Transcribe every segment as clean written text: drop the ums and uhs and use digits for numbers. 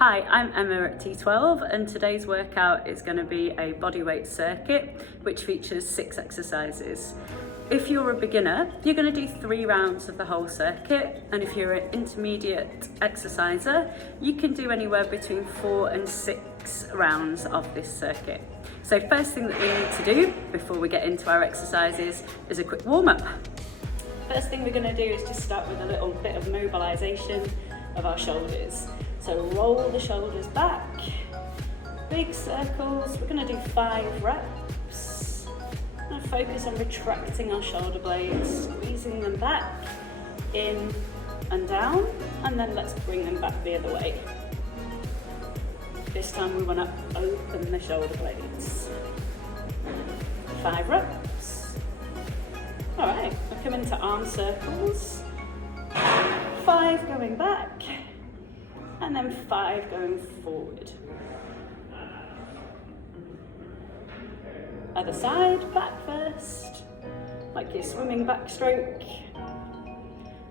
Hi, I'm Emma at T12 and today's workout is going to be a bodyweight circuit which features 6 exercises. If you're a beginner, you're going to do 3 rounds of the whole circuit, and if you're an intermediate exerciser, you can do anywhere between 4 and 6 rounds of this circuit. So first thing that we need to do before we get into our exercises is a quick warm-up. First thing we're going to do is just start with a little bit of mobilization of our shoulders. So roll the shoulders back, big circles. We're going to do 5 reps. I'm going to focus on retracting our shoulder blades, squeezing them back, in and down, and then let's bring them back the other way. This time we want to open the shoulder blades. 5 reps. All right, we'll come into arm circles. 5 going back, and then 5 going forward. Other side, back first, like your swimming backstroke,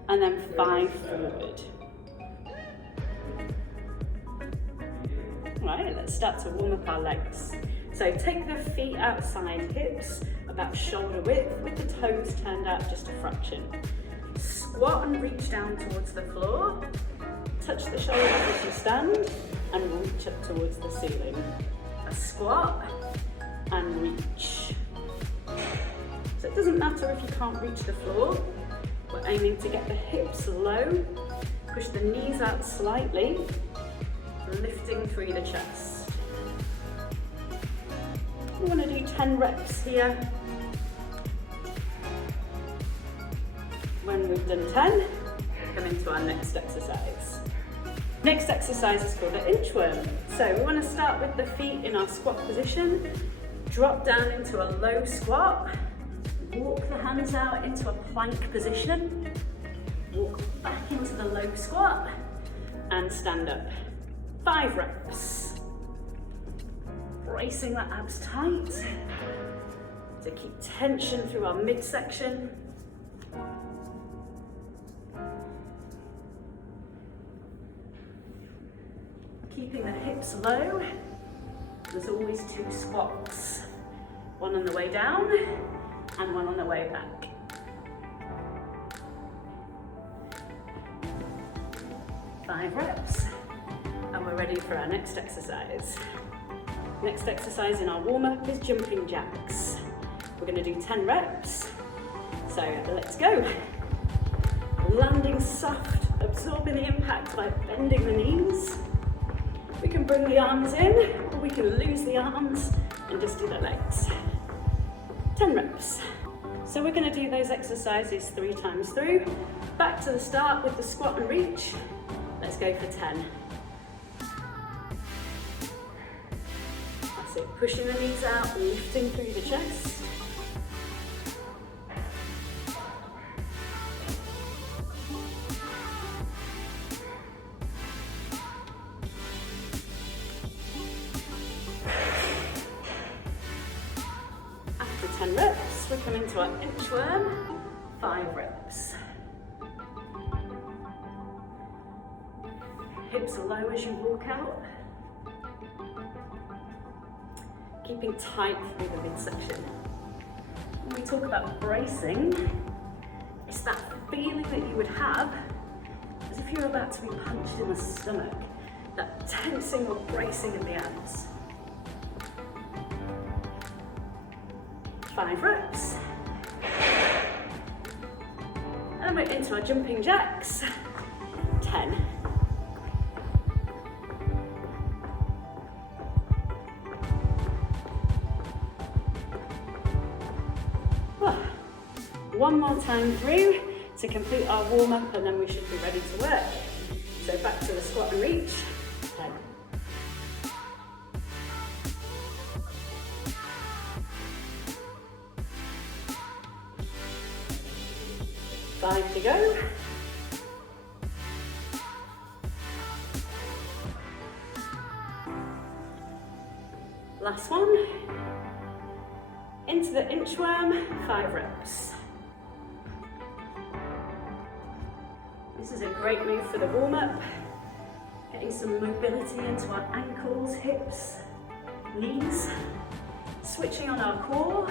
and then 5 forward. Right, let's start to warm up our legs. So take the feet outside hips, about shoulder width, with the toes turned out just a fraction. Squat and reach down towards the floor. Touch the shoulders as you stand and reach up towards the ceiling. A squat and reach. So it doesn't matter if you can't reach the floor. We're aiming to get the hips low, push the knees out slightly, lifting through the chest. We want to do 10 reps here. When we've done 10, come into our next exercise. Next exercise is called an inchworm. So we want to start with the feet in our squat position, drop down into a low squat, walk the hands out into a plank position, walk back into the low squat, and stand up. 5 reps. Bracing that abs tight to keep tension through our midsection. Keeping the hips low. There's always 2 squats. One on the way down and one on the way back. 5 reps. And we're ready for our next exercise. Next exercise in our warm-up is jumping jacks. We're going to do 10 reps. So let's go. Landing soft, absorbing the impact by bending the knees. We can bring the arms in, or we can lose the arms and just do the legs. 10 reps. So we're going to do those exercises 3 times through. Back to the start with the squat and reach. Let's go for 10. That's it, pushing the knees out, lifting through the chest. After 10 reps, we come into our inchworm, 5 reps. Hips are low as you walk out. Keeping tight through the midsection. When we talk about bracing, it's that feeling that you would have as if you're about to be punched in the stomach. That tensing or bracing in the abs. 5 reps. And we're into our jumping jacks. 10. One more time through to complete our warm-up, and then we should be ready to work. So back to the squat and reach. 10. 5 to go. Last one. Into the inchworm, 5 reps. This is a great move for the warm-up. Getting some mobility into our ankles, hips, knees. Switching on our core.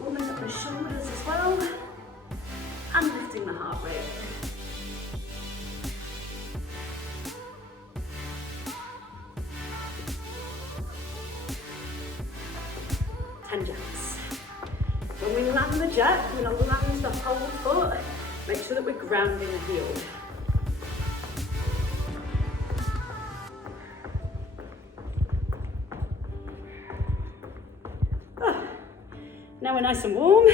Warming up the shoulders as well. And lifting the heart rate. 10 jacks. When we land the jack, we're going to land the whole foot. Make sure that we're grounding the heel. Now we're nice and warm,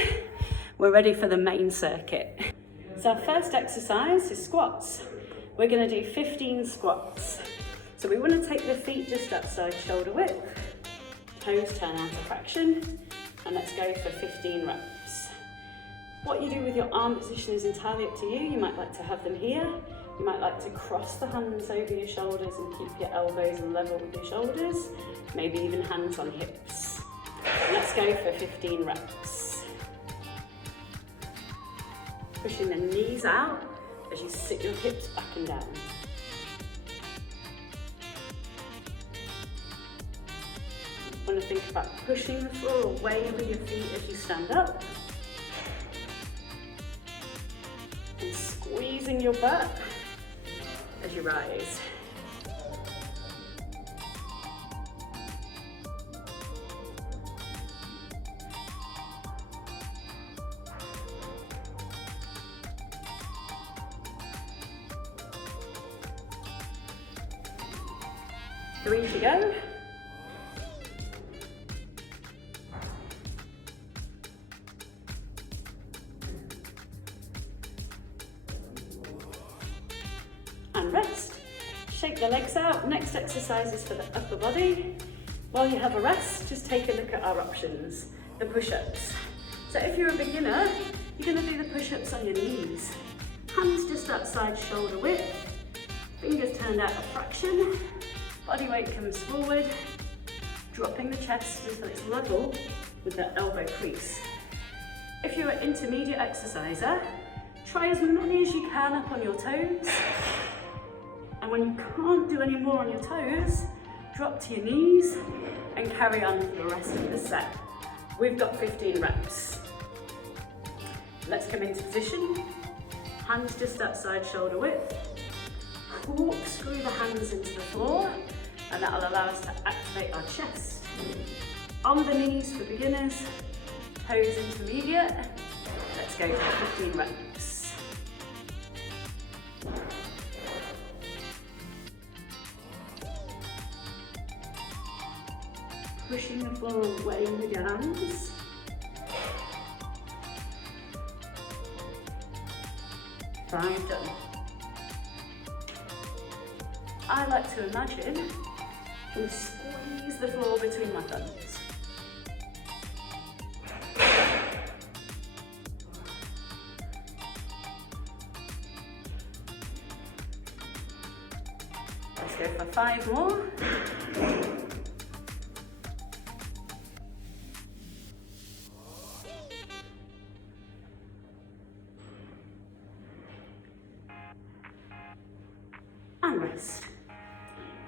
we're ready for the main circuit. So our first exercise is squats. We're going to do 15 squats. So we want to take the feet just outside shoulder width, toes turn out a fraction, and let's go for 15 reps. What you do with your arm position is entirely up to you. You might like to have them here. You might like to cross the hands over your shoulders and keep your elbows level with your shoulders, maybe even hands on hips. Let's go for 15 reps. Pushing the knees out as you sit your hips back and down. Want to think about pushing the floor away with your feet as you stand up. And squeezing your butt as you rise. Three to go. And rest. Shake the legs out. Next exercise is for the upper body. While you have a rest, just take a look at our options, the push-ups. So if you're a beginner, you're going to do the push-ups on your knees. Hands just outside shoulder width, fingers turned out a fraction. Body weight comes forward, dropping the chest until it's level with the elbow crease. If you're an intermediate exerciser, try as many as you can up on your toes. And when you can't do any more on your toes, drop to your knees and carry on for the rest of the set. We've got 15 reps. Let's come into position. Hands just outside shoulder width. Corkscrew the hands into the floor, and that'll allow us to activate our chest. On the knees for beginners, toes intermediate. Let's go for 15 reps. Pushing the floor away with your hands. Five done. I like to imagine and squeeze the floor between my thumbs. Let's go for 5 more. And rest.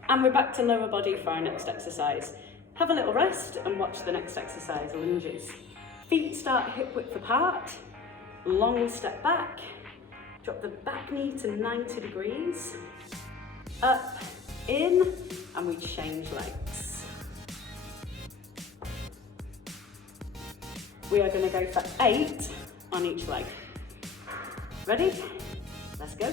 And we're back to lower body for our next exercise. Have a little rest and watch the next exercise, lunges. Feet start hip width apart, long step back, drop the back knee to 90 degrees, up, in, and we change legs. We are going to go for 8 on each leg. Ready? Let's go.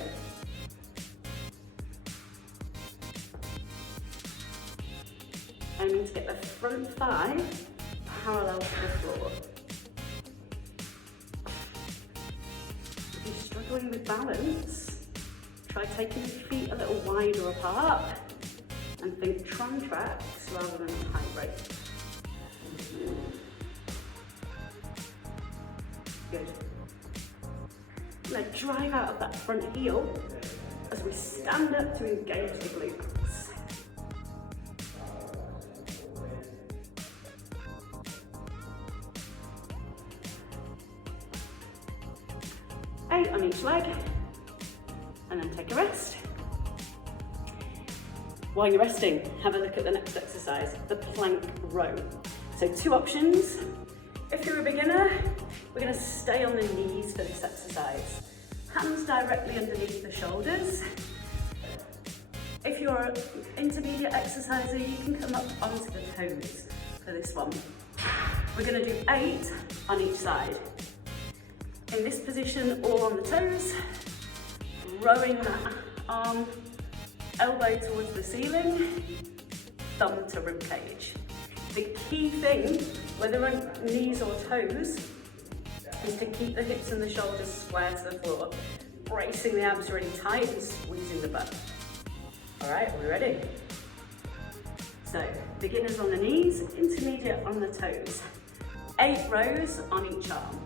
Aiming to get the front thigh parallel to the floor. If you're struggling with balance, try taking your feet a little wider apart and think tram tracks rather than a high rate. Good. Now drive out of that front heel as we stand up to engage the glutes. 8 on each leg, and then take a rest. While you're resting, have a look at the next exercise, the plank row. So 2 options. If you're a beginner, we're going to stay on the knees for this exercise. Hands directly underneath the shoulders. If you're an intermediate exerciser, you can come up onto the toes for this one. We're going to do 8 on each side. In this position, all on the toes, rowing that arm, elbow towards the ceiling, thumb to rib cage. The key thing, whether on knees or toes, is to keep the hips and the shoulders square to the floor, bracing the abs really tight and squeezing the butt. All right, are we ready? So, beginners on the knees, intermediate on the toes. 8 rows on each arm.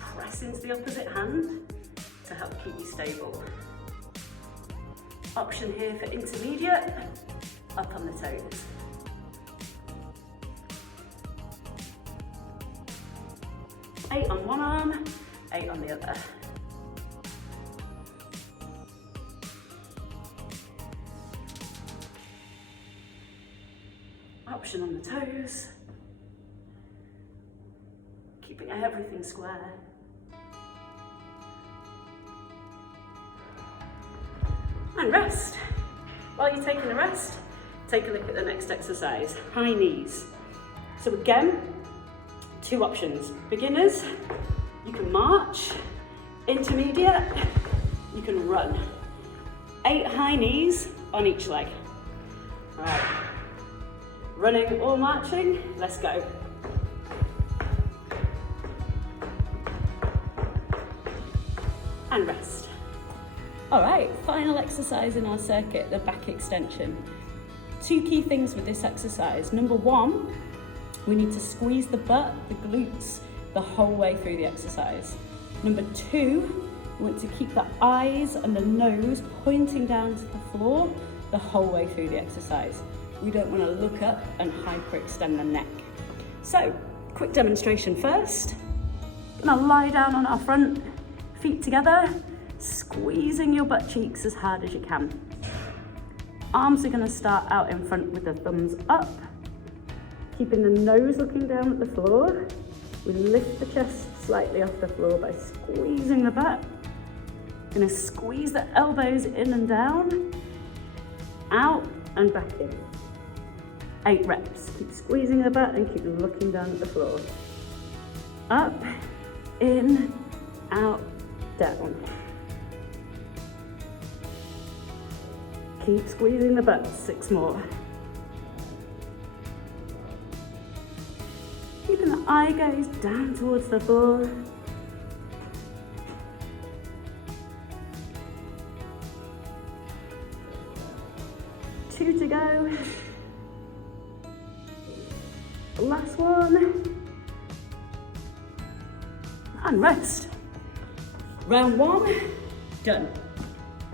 Press into the opposite hand to help keep you stable. Option here for intermediate, up on the toes. Eight on one arm, 8 on the other. Option on the toes, keeping everything square. And rest. While you're taking a rest, take a look at the next exercise, high knees. So again, 2 options. Beginners, you can march. Intermediate, you can run. 8 high knees on each leg. All right. Running or marching, let's go. And rest. All right, final exercise in our circuit, the back extension. 2 key things with this exercise. Number 1, we need to squeeze the butt, the glutes, the whole way through the exercise. Number 2, we want to keep the eyes and the nose pointing down to the floor the whole way through the exercise. We don't want to look up and hyperextend the neck. So, quick demonstration first. Gonna lie down on our front, feet together, squeezing your butt cheeks as hard as you can. Arms are gonna start out in front with the thumbs up, keeping the nose looking down at the floor. We lift the chest slightly off the floor by squeezing the butt. Gonna squeeze the elbows in and down, out and back in. 8 reps. Keep squeezing the butt and keep looking down at the floor. Up, in, out, down. Keep squeezing the butt. 6 more. Keeping the eye gaze down towards the floor. Two to go. Last one. And rest. Round 1, done.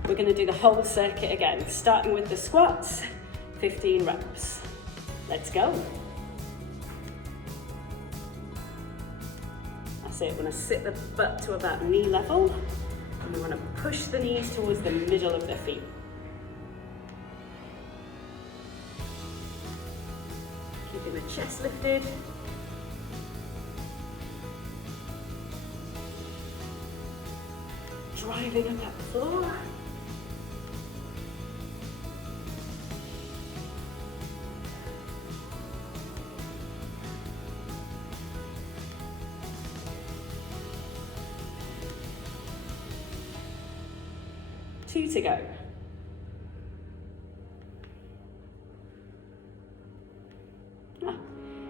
We're going to do the whole circuit again, starting with the squats, 15 reps. Let's go. That's it. We're going to sit the butt to about knee level, and we want to push the knees towards the middle of the feet. Keeping the chest lifted. Driving up that floor. Two to go.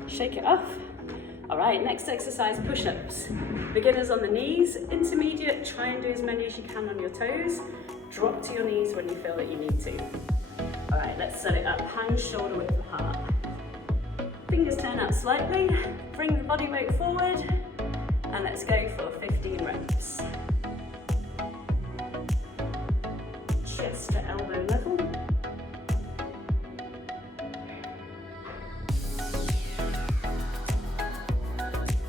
Shake it off. All right, next exercise, push-ups. Beginners on the knees, intermediate, try and do as many as you can on your toes. Drop to your knees when you feel that you need to. All right, let's set it up, hands shoulder width apart. Fingers turn out slightly, bring the body weight forward, and let's go for 15 reps. Chest to elbow level.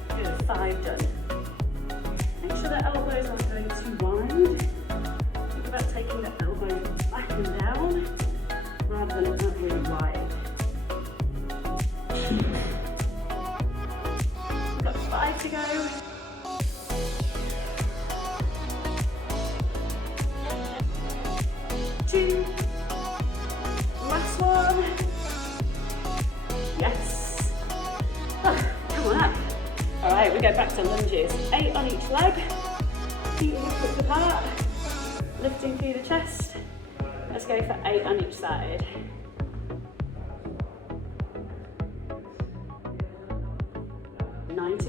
Good, 5 done. Make sure the elbows aren't going too wide. Think about is 8 on each leg, feet hip width apart, lifting through the chest. Let's go for 8 on each side.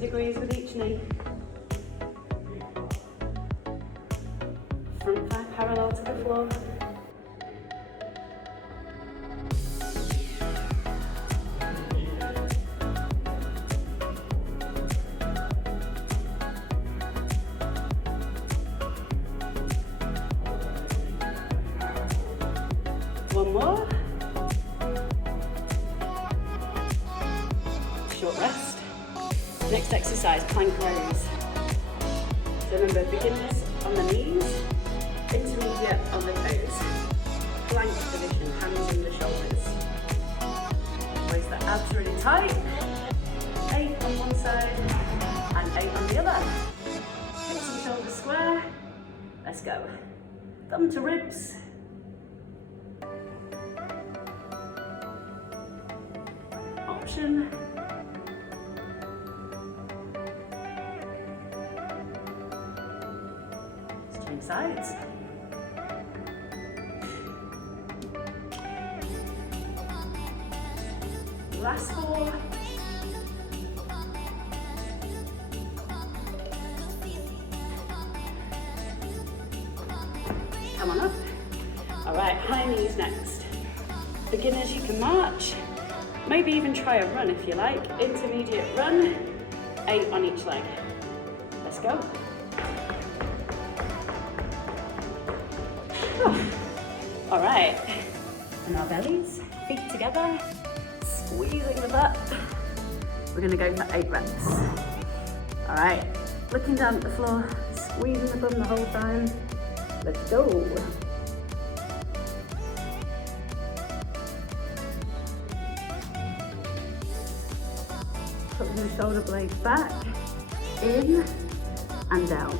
Degrees with each knee. Front thigh parallel to the floor. One more. Short rest. Next exercise, plank rows. So remember, beginners on the knees, intermediate on the toes. Plank position, hands under shoulders. Raise the abs really tight. 8 on one side and 8 on the other. Hips and shoulders square. Let's go. Thumb to ribs. Option. Change sides. Last 4. Come on up. All right, high knees next. Beginners, you can march. Maybe even try a run if you like. Intermediate run, 8 on each leg. Let's go. All right, and our bellies, feet together, squeezing the butt. We're gonna go for 8 reps. All right, looking down at the floor, squeezing the bum the whole time. Let's go. Putting the shoulder blades back, in and down.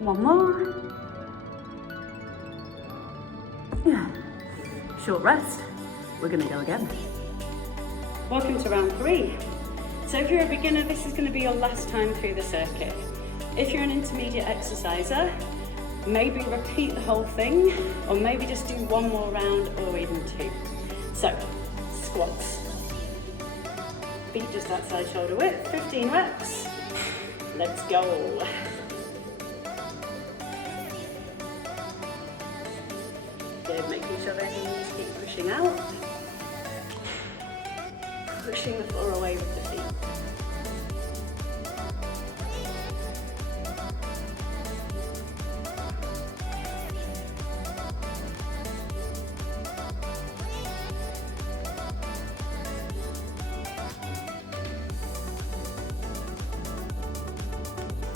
One more. Yeah. Short rest. We're gonna go again. Welcome to round 3. So if you're a beginner, this is gonna be your last time through the circuit. If you're an intermediate exerciser, maybe repeat the whole thing, or maybe just do 1 more round or even 2. So, squats. Feet just outside shoulder width, 15 reps. Let's go. Good, making sure those knees keep pushing out. Pushing the floor away with the feet.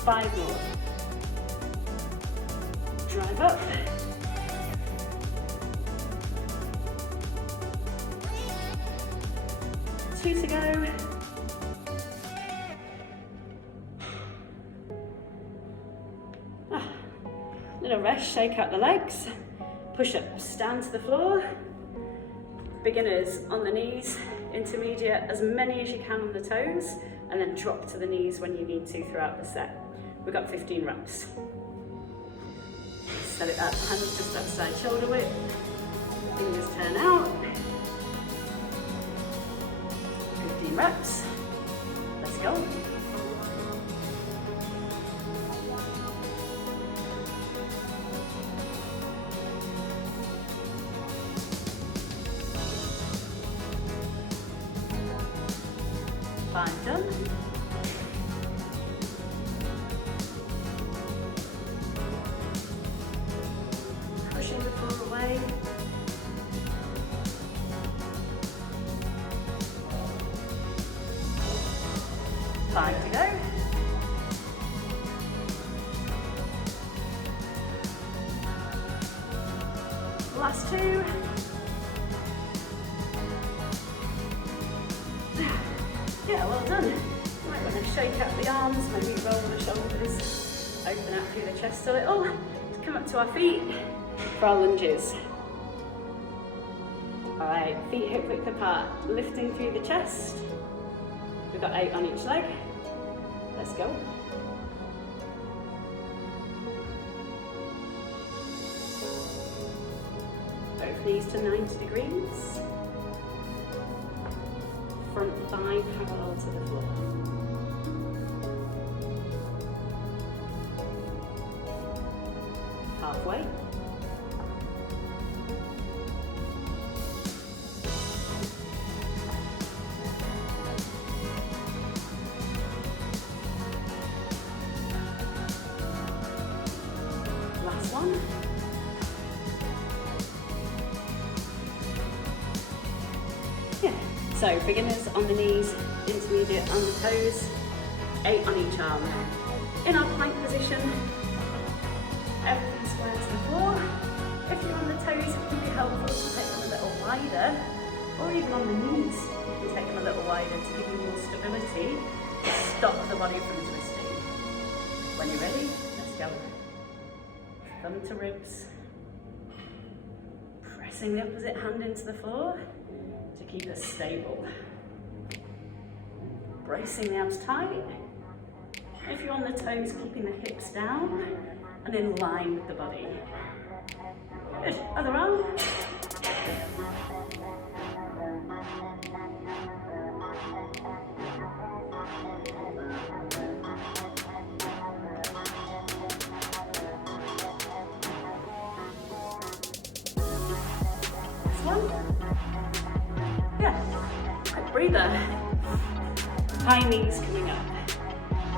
Five more. Drive up. Two to go. Little rest, shake out the legs. Push-ups, stand to the floor. Beginners on the knees, intermediate, as many as you can on the toes, and then drop to the knees when you need to throughout the set. We've got 15 reps. Set it up, hands just outside shoulder width. Fingers turn out. 15 reps. Let's go. Fine, done. Pushing the floor away. Five to go. Last two. arms, maybe roll the shoulders, open out through the chest a little. Let's come up to our feet for our lunges. Alright, feet hip width apart, lifting through the chest. We've got 8 on each leg. Let's go. Both knees to 90 degrees. Front thigh parallel to the floor. Halfway. Last one. Yeah, so beginners on the knees, intermediate on the toes, 8 on each arm. In our plank position, everything square to the floor. If you're on the toes, it can be helpful to take them a little wider, or even on the knees, you can take them a little wider to give you more stability, to stop the body from twisting. When you're ready, let's go. Thumb to ribs. Pressing the opposite hand into the floor to keep us stable. Bracing the abs tight. If you're on the toes, keeping the hips down and in line with the body. Good. Other arm. This one. Yeah. Quick breather. High knees coming up.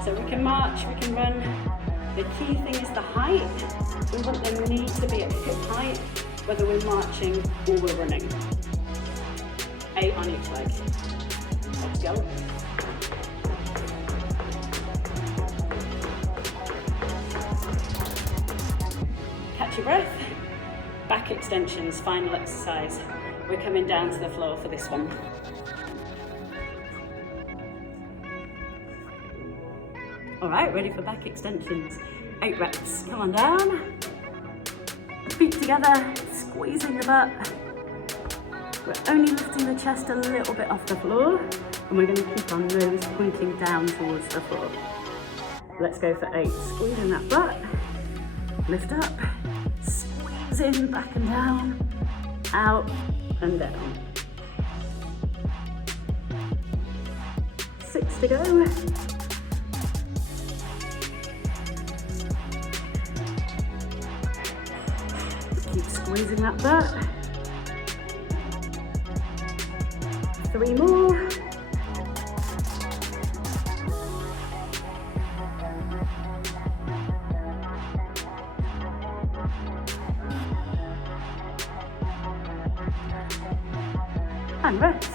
So we can march, we can run. The key thing is the height. We want the knee to be at hip height, whether we're marching or we're running. 8 on each leg. Let's go. Catch your breath. Back extensions, final exercise. We're coming down to the floor for this one. All right, ready for back extensions. 8 reps, come on down. Feet together, squeezing the butt. We're only lifting the chest a little bit off the floor, and we're gonna keep our nose pointing down towards the floor. Let's go for 8, squeezing that butt. Lift up, squeeze in, back and down, out and down. 6 to go. Keep squeezing that butt. 3 more. And rest.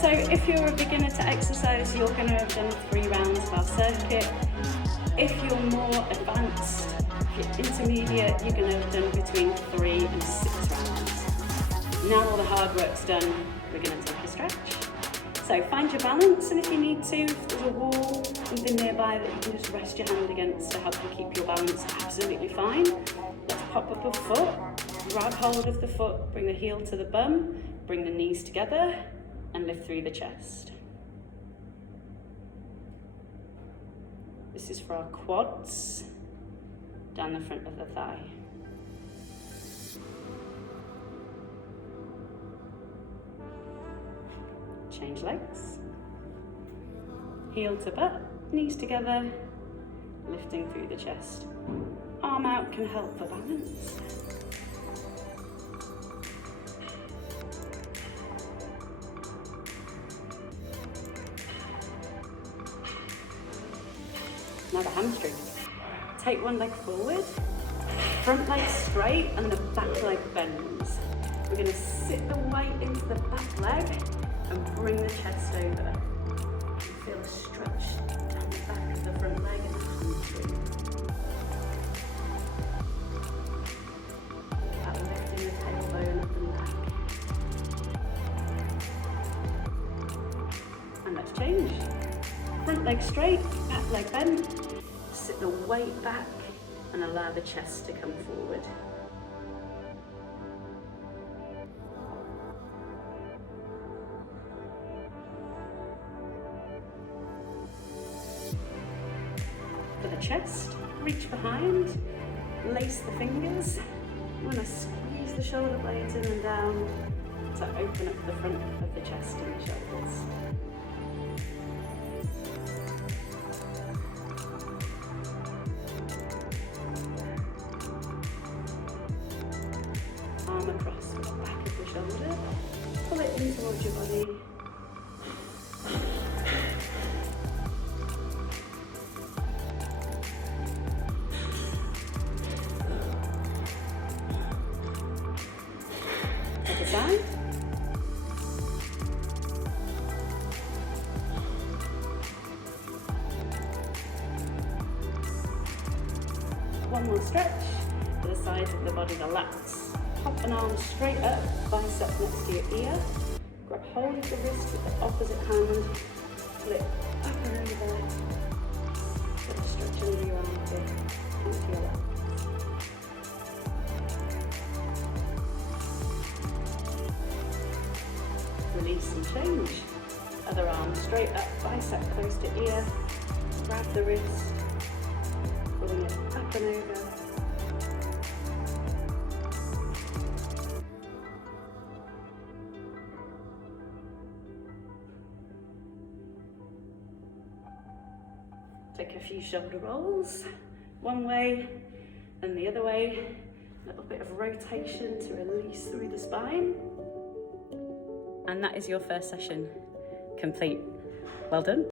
So if you're a beginner to exercise, you're going to have done 3 rounds of our circuit. If you're more advanced, if you're intermediate, you're going to have done between 3 and 6 rounds. Now all the hard work's done, we're going to take a stretch. So find your balance, and if you need to, if there's a wall, something nearby that you can just rest your hand against to help you keep your balance, absolutely fine. Let's pop up a foot, grab hold of the foot, bring the heel to the bum, bring the knees together, and lift through the chest. This is for our quads, down the front of the thigh. Change legs. Heel to butt, knees together, lifting through the chest. Arm out can help for balance. Now the hamstring. Take one leg forward, front leg straight and the back leg bends. We're going to sit the weight into the back leg and bring the chest over. You feel a stretch down the back of the front leg and the hamstring. That lifting the tailbone up and back. And let's change. Front leg straight, back leg bent. Sit the weight back and allow the chest to come forward. For the chest, reach behind, lace the fingers. You want to squeeze the shoulder blades in and down to open up the front of the chest and the shoulders. Arm across the back of the shoulder, pull it in towards your body. Other side. One more stretch to the side of the body, the lats. Pop an arm straight up, bicep next to your ear. Grab hold of the wrist with the opposite hand. Pull it up and over. Get a stretch under your armpit into your lats. Release and change. Other arm straight up, bicep close to ear. Grab the wrist, pulling it up and over. Take a few shoulder rolls, one way and the other way. A little bit of rotation to release through the spine. And that is your first session complete. Well done.